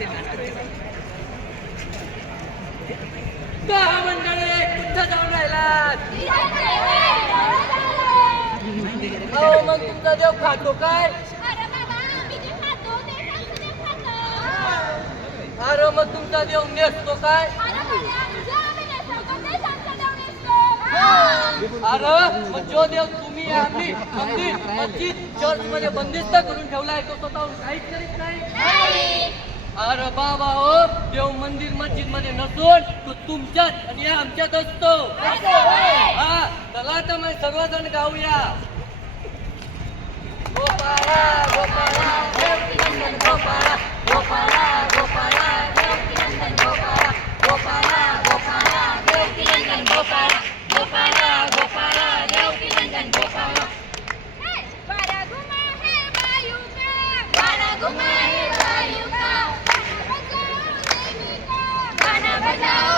का मंडळी कुठं जाऊन राहिलात? अहो मग तुमचा देव खातो काय? अरे मग तुमचा देव नेसतो काय? अरे मग जो देव तुम्ही आम्ही मंदिर मस्जिद चर्च मध्ये बंदिस्त करून ठेवलाय तो स्वतःहून काहीच करीत नाही. अरे बाबा हो, देव मंदिर मस्जिद मध्ये नसून तो तुमच्यात आणि आमच्यात असतो. हा चला तर मग सर्वजण गाऊया. गोपाळा गोपाळा देवकीनंदन गोपाळा गोपाळा गोपाळा देवकीनंदन गोपाळा गोपाळा गोपाळा देवकीनंदन गोपाळा गोपाळा गोपाळा देवकीनंदन गोपाळा. बारा घुमा है बायुका, बारा घुमा है बायुका, गाना बजाओ देवी का, गाना बजाओ